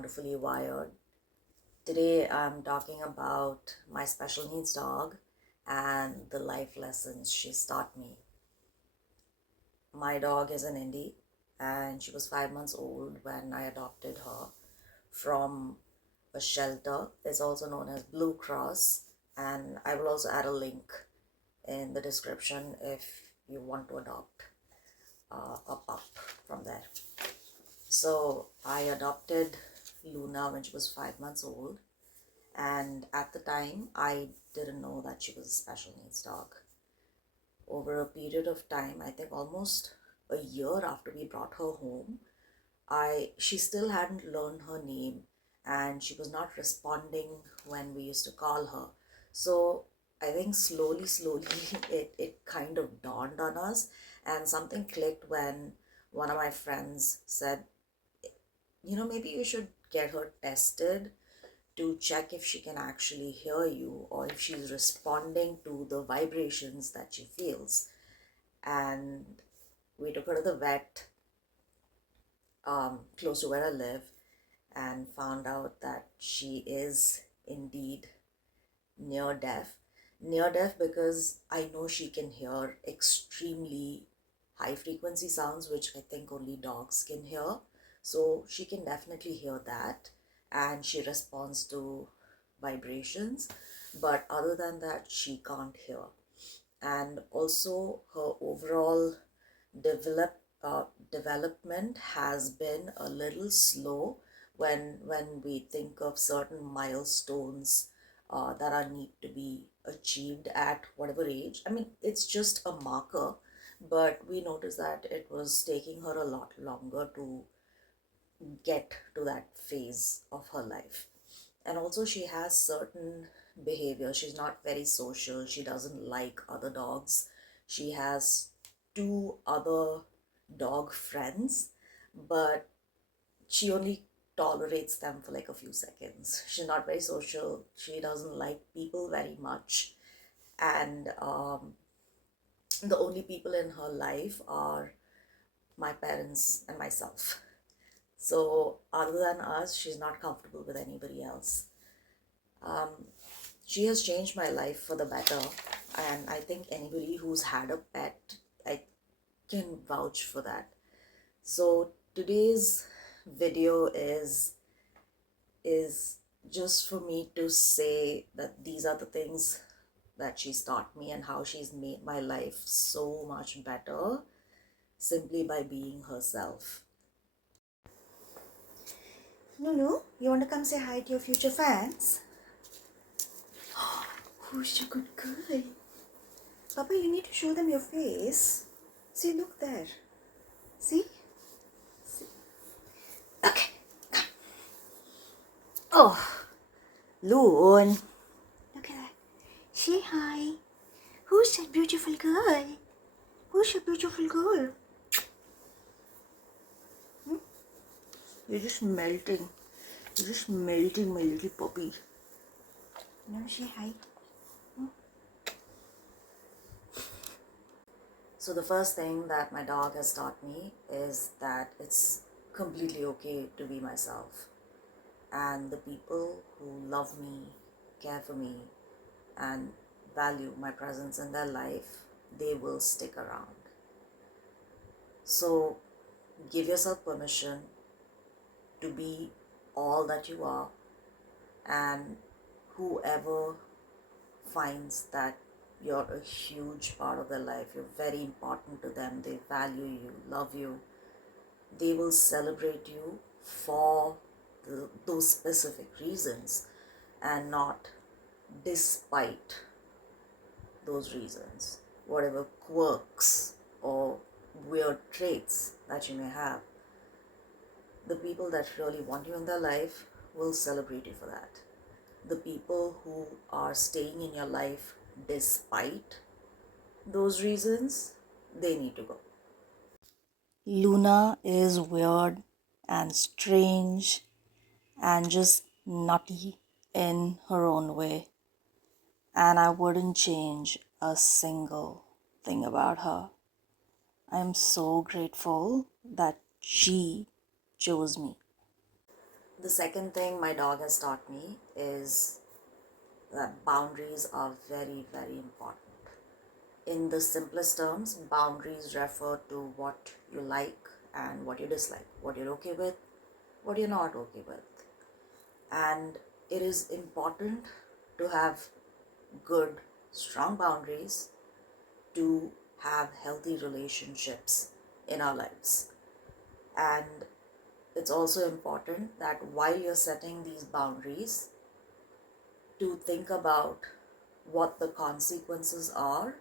Wonderfully Wired. Today I'm talking about my special needs dog and the life lessons she's taught me. My dog is an Indie and she was 5 months old when I adopted her from a shelter. It's also known as Blue Cross, and I will also add a link in the description if you want to adopt a pup from there. So I adopted Luna when she was 5 months old, and at the time I didn't know that she was a special needs dog. Over a period of time, I think almost a year after we brought her home, she still hadn't learned her name and she was not responding when we used to call her. So I think slowly it kind of dawned on us, and something clicked when one of my friends said, maybe you should get her tested to check if she can actually hear you or if she's responding to the vibrations that she feels. And we took her to the vet close to where I live and found out that she is indeed near deaf. Near deaf because I know she can hear extremely high frequency sounds, which I think only dogs can hear. So she can definitely hear that, and she responds to vibrations. But other than that, she can't hear. And also, her overall develop development has been a little slow when we think of certain milestones that are need to be achieved at whatever age. I mean, it's just a marker, but we noticed that it was taking her a lot longer to get to that phase of her life. And also she has certain behavior. She's not very social. She doesn't like other dogs. She has two other dog friends, but she only tolerates them for like a few seconds. She's not very social. She doesn't like people very much. And the only people in her life are my parents and myself. So other than us, she's not comfortable with anybody else. She has changed my life for the better, and I think anybody who's had a pet, I can vouch for that. So today's video is just for me to say that these are the things that she's taught me and how she's made my life so much better simply by being herself. Lulu, you want to come say hi to your future fans? Who's a good girl? Papa, you need to show them your face. See, look there. See? See? Okay, come. Oh, Loon. Look at that. Say hi. Who's that beautiful girl? Who's your beautiful girl? You're just melting. You're just melting, my little puppy. You want to say hi? So the first thing that my dog has taught me is that it's completely okay to be myself. And the people who love me, care for me, and value my presence in their life, they will stick around. So give yourself permission to be all that you are, and whoever finds that you're a huge part of their life, you're very important to them, they value you, love you, they will celebrate you for those specific reasons and not despite those reasons. Whatever quirks or weird traits that you may have, the people that really want you in their life will celebrate you for that. The people who are staying in your life despite those reasons, they need to go. Luna is weird and strange and just nutty in her own way, and I wouldn't change a single thing about her. I'm so grateful that she chose me. The second thing my dog has taught me is that boundaries are very, very important. In the simplest terms, boundaries refer to what you like and what you dislike, what you're okay with, what you're not okay with. And it is important to have good, strong boundaries to have healthy relationships in our lives. And it's also important that while you're setting these boundaries, to think about what the consequences are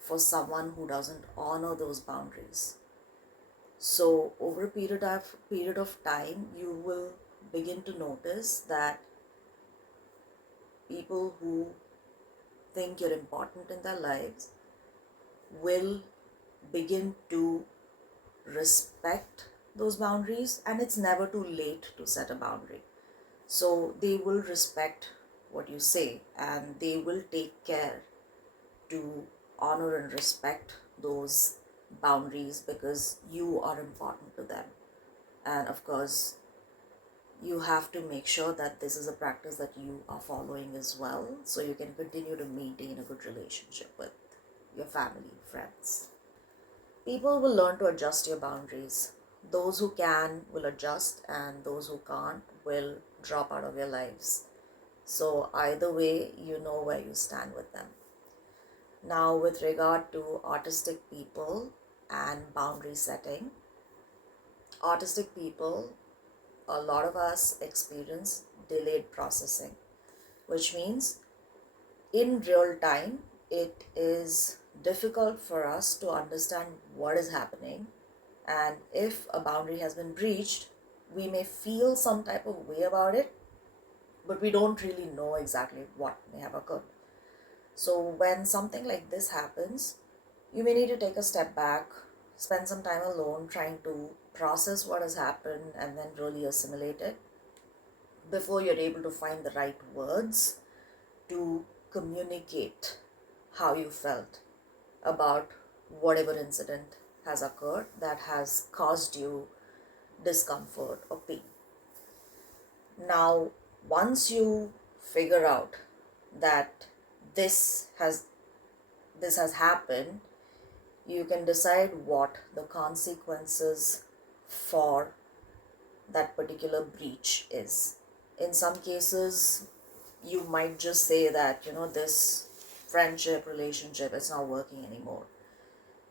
for someone who doesn't honor those boundaries. So over a period of time, you will begin to notice that people who think you're important in their lives will begin to respect those boundaries, and it's never too late to set a boundary. So they will respect what you say, and they will take care to honor and respect those boundaries because you are important to them. And of course, you have to make sure that this is a practice that you are following as well, so you can continue to maintain a good relationship with your family, friends. People will learn to adjust your boundaries. Those who can will adjust, and those who can't will drop out of your lives. So, either way, you know where you stand with them. Now, with regard to autistic people and boundary setting, autistic people, a lot of us experience delayed processing, which means in real time, it is difficult for us to understand what is happening. And if a boundary has been breached, we may feel some type of way about it, but we don't really know exactly what may have occurred. So when something like this happens, you may need to take a step back, spend some time alone trying to process what has happened and then really assimilate it before you're able to find the right words to communicate how you felt about whatever incident has occurred that has caused you discomfort or pain. Now, once you figure out that this has this has happened, you can decide what the consequences for that particular breach is. In some cases, you might just say that, this friendship, relationship is not working anymore.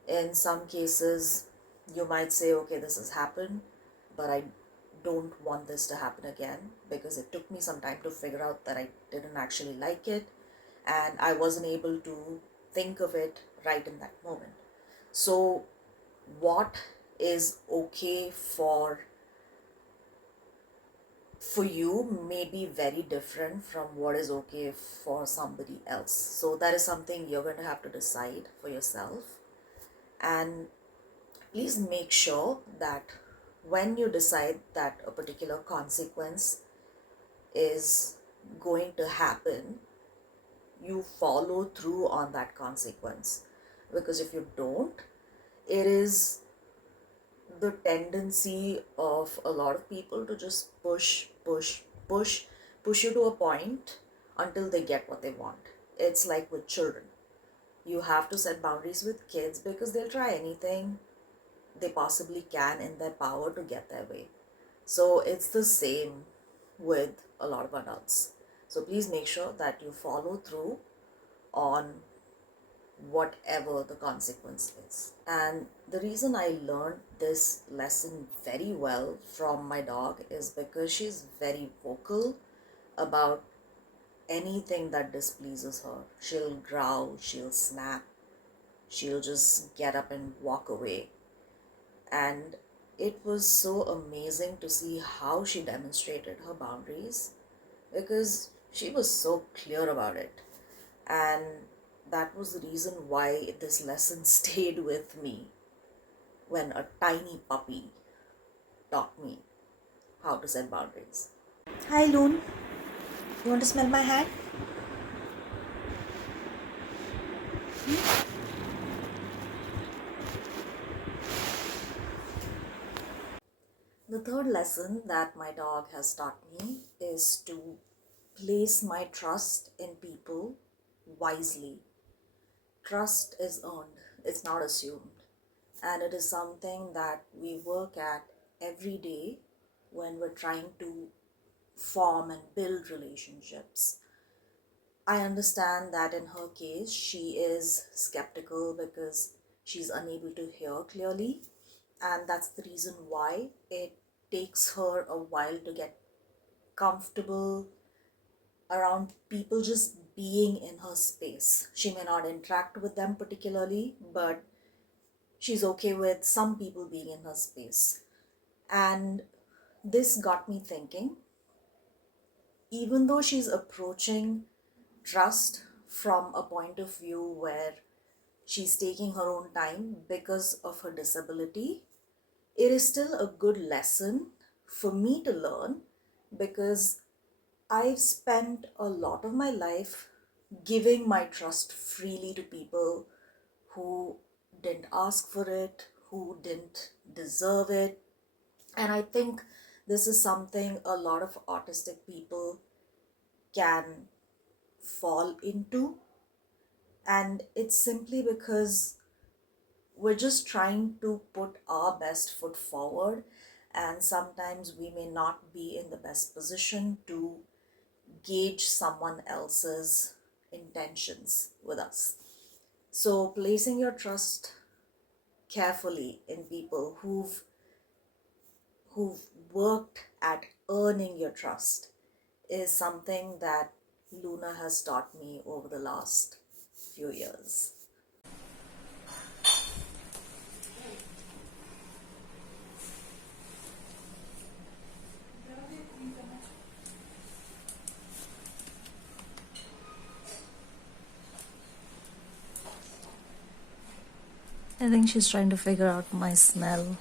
In some cases, you might say, okay, this has happened, but I don't want this to happen again because it took me some time to figure out that I didn't actually like it and I wasn't able to think of it right in that moment. So, what is okay for you may be very different from what is okay for somebody else. So that is something you're going to have to decide for yourself. And please make sure that when you decide that a particular consequence is going to happen, you follow through on that consequence. Because if you don't, it is the tendency of a lot of people to just push you to a point until they get what they want. It's like with children. You have to set boundaries with kids because they'll try anything they possibly can in their power to get their way. So it's the same with a lot of adults. So please make sure that you follow through on whatever the consequence is. And the reason I learned this lesson very well from my dog is because she's very vocal about anything that displeases her. She'll growl, she'll snap, she'll just get up and walk away. And it was so amazing to see how she demonstrated her boundaries because she was so clear about it. And that was the reason why this lesson stayed with me when a tiny puppy taught me how to set boundaries. Hi, Loon. You want to smell my hat? The The third lesson that my dog has taught me is to place my trust in people wisely. Trust is earned, it's not assumed. And it is something that we work at every day when we're trying to form and build relationships. I understand that in her case, she is skeptical because she's unable to hear clearly, and that's the reason why it takes her a while to get comfortable around people just being in her space. She may not interact with them particularly, but she's okay with some people being in her space. And this got me thinking, even though she's approaching trust from a point of view where she's taking her own time because of her disability, it is still a good lesson for me to learn because I've spent a lot of my life giving my trust freely to people who didn't ask for it, who didn't deserve it. And I think this is something a lot of autistic people can fall into. And it's simply because we're just trying to put our best foot forward, and sometimes we may not be in the best position to gauge someone else's intentions with us. So, placing your trust carefully in people who've worked at earning your trust is something that Luna has taught me over the last few years. I think she's trying to figure out my smell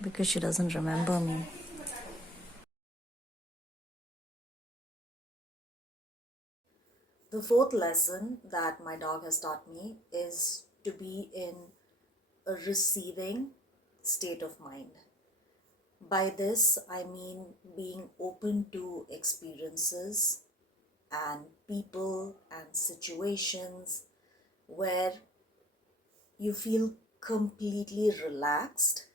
because she doesn't remember me. The fourth lesson that my dog has taught me is to be in a receiving state of mind. By this, I mean being open to experiences and people and situations where you feel completely relaxed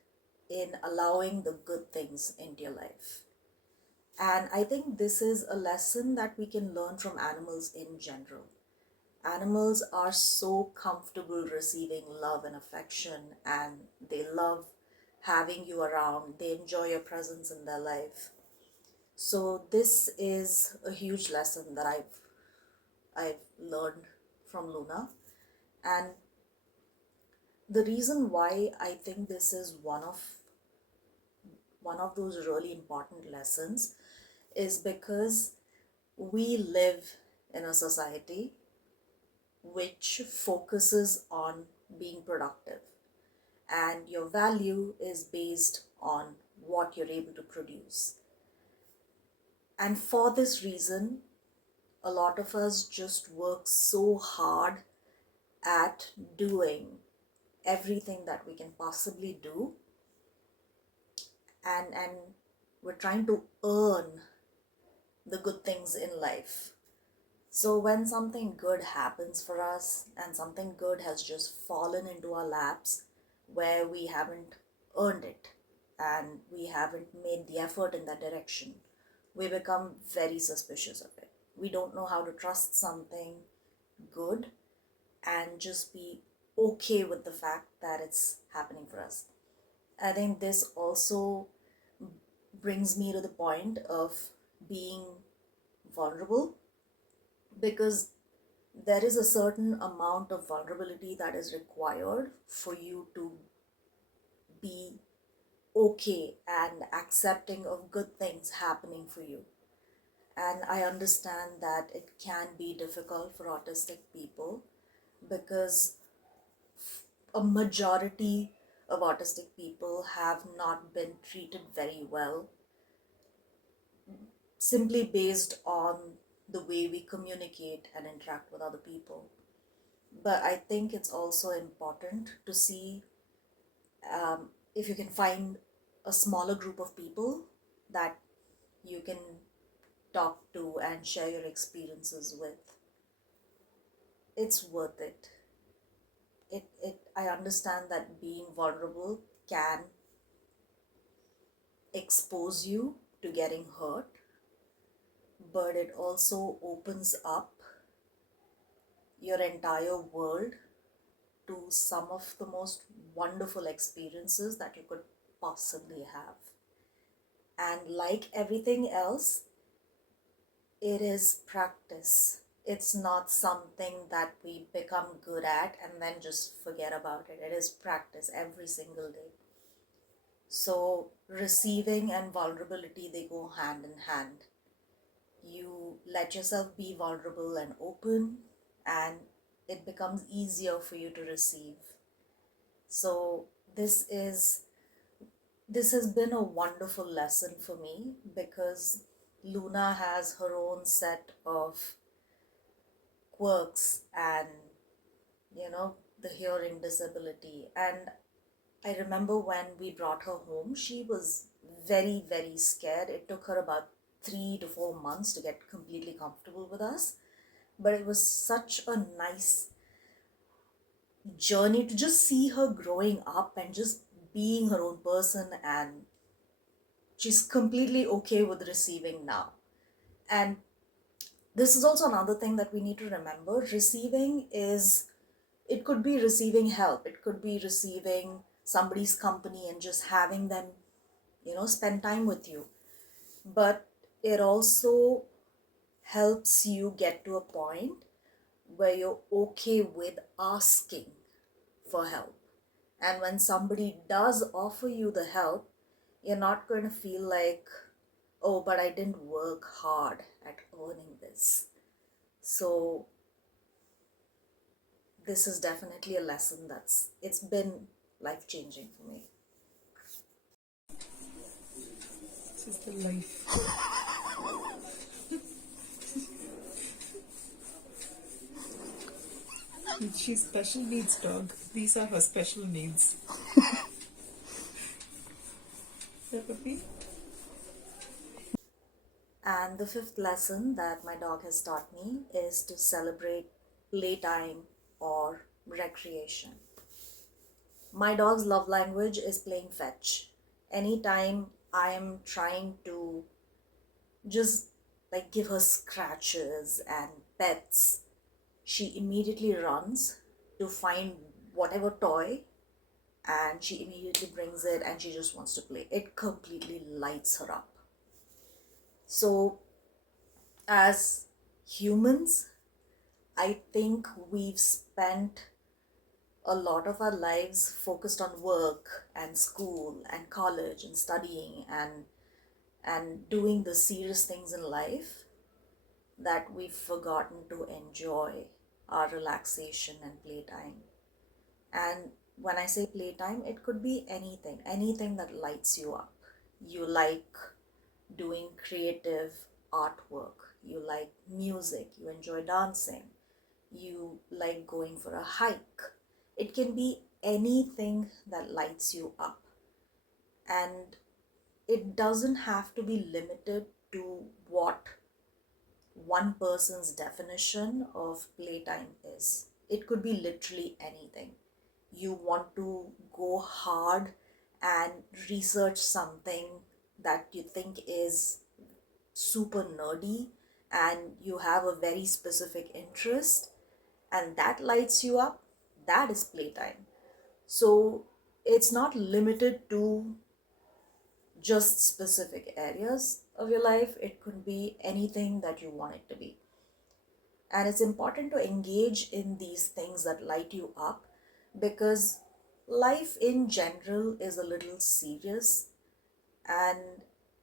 in allowing the good things into your life. And I think this is a lesson that we can learn from animals in general. Animals are so comfortable receiving love and affection, and they love having you around. They enjoy your presence in their life. So this is a huge lesson that I've learned from Luna. And the reason why I think this is one of those really important lessons is because we live in a society which focuses on being productive, and your value is based on what you're able to produce. And for this reason, a lot of us just work so hard at doing everything that we can possibly do, and we're trying to earn the good things in life. So when something good happens for us and something good has just fallen into our laps where we haven't earned it and we haven't made the effort in that direction, we become very suspicious of it. We don't know how to trust something good and just be okay with the fact that it's happening for us. I think this also brings me to the point of being vulnerable, because there is a certain amount of vulnerability that is required for you to be okay and accepting of good things happening for you. And I understand that it can be difficult for autistic people because a majority of autistic people have not been treated very well, simply based on the way we communicate and interact with other people. But I think it's also important to see if you can find a smaller group of people that you can talk to and share your experiences with, it's worth it. I understand that being vulnerable can expose you to getting hurt, but it also opens up your entire world to some of the most wonderful experiences that you could possibly have. And like everything else, it is practice. It's not something that we become good at and then just forget about it. It is practice every single day. So, receiving and vulnerability, they go hand in hand. You let yourself be vulnerable and open, and it becomes easier for you to receive. So, this has been a wonderful lesson for me because Luna has her own set of quirks and, the hearing disability. And I remember when we brought her home, she was very, very scared. It took her about 3 to 4 months to get completely comfortable with us. But it was such a nice journey to just see her growing up and just being her own person, and she's completely okay with receiving now. And this is also another thing that we need to remember. Receiving is, it could be receiving help, it could be receiving somebody's company and just having them, spend time with you. But it also helps you get to a point where you're okay with asking for help. And when somebody does offer you the help, you're not going to feel like, oh, but I didn't work hard at earning this. So this is definitely a lesson it's been life changing for me. This is the life. She's special needs dog. These are her special needs. Yeah, puppy? And the fifth lesson that my dog has taught me is to celebrate playtime or recreation. My dog's love language is playing fetch. Anytime I am trying to just like give her scratches and pets, she immediately runs to find whatever toy and she immediately brings it and she just wants to play. It completely lights her up. So, as humans, I think we've spent a lot of our lives focused on work and school and college and studying and doing the serious things in life that we've forgotten to enjoy our relaxation and playtime. And when I say playtime, it could be anything that lights you up. You like doing creative artwork, you like music, you enjoy dancing, you like going for a hike. It can be anything that lights you up. And it doesn't have to be limited to what one person's definition of playtime is. It could be literally anything. You want to go hard and research something that you think is super nerdy and you have a very specific interest and that lights you up, that is playtime. So it's not limited to just specific areas of your life, it could be anything that you want it to be. And it's important to engage in these things that light you up because life in general is a little serious, and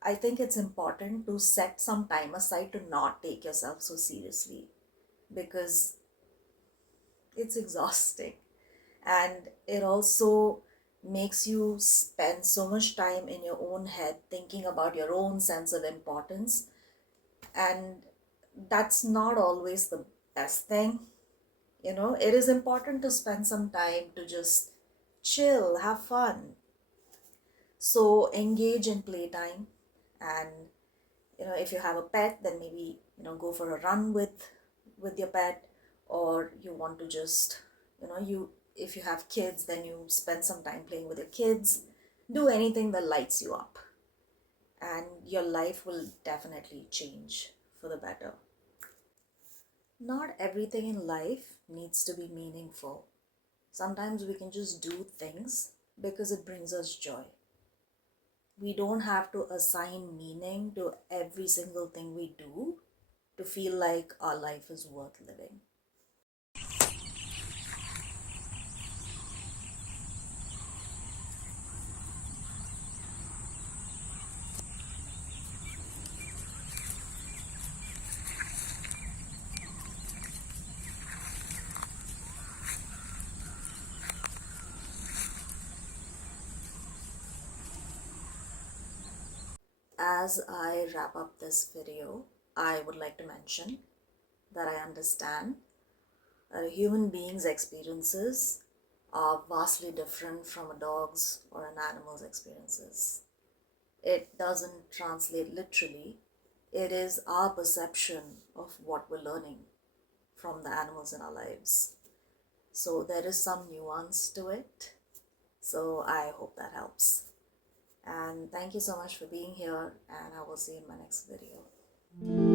I think it's important to set some time aside to not take yourself so seriously because it's exhausting, and it also makes you spend so much time in your own head thinking about your own sense of importance, and that's not always the best thing. It is important to spend some time to just chill, have fun. So engage in playtime, and if you have a pet, then maybe go for a run with your pet, or you want to just you if you have kids, then you spend some time playing with your kids. Do anything that lights you up, and your life will definitely change for the better. Not everything in life needs to be meaningful. Sometimes we can just do things because it brings us joy. We don't have to assign meaning to every single thing we do to feel like our life is worth living. As I wrap up this video, I would like to mention that I understand that a human being's experiences are vastly different from a dog's or an animal's experiences. It doesn't translate literally. It is our perception of what we're learning from the animals in our lives. So there is some nuance to it. So I hope that helps. And thank you so much for being here, and I will see you in my next video.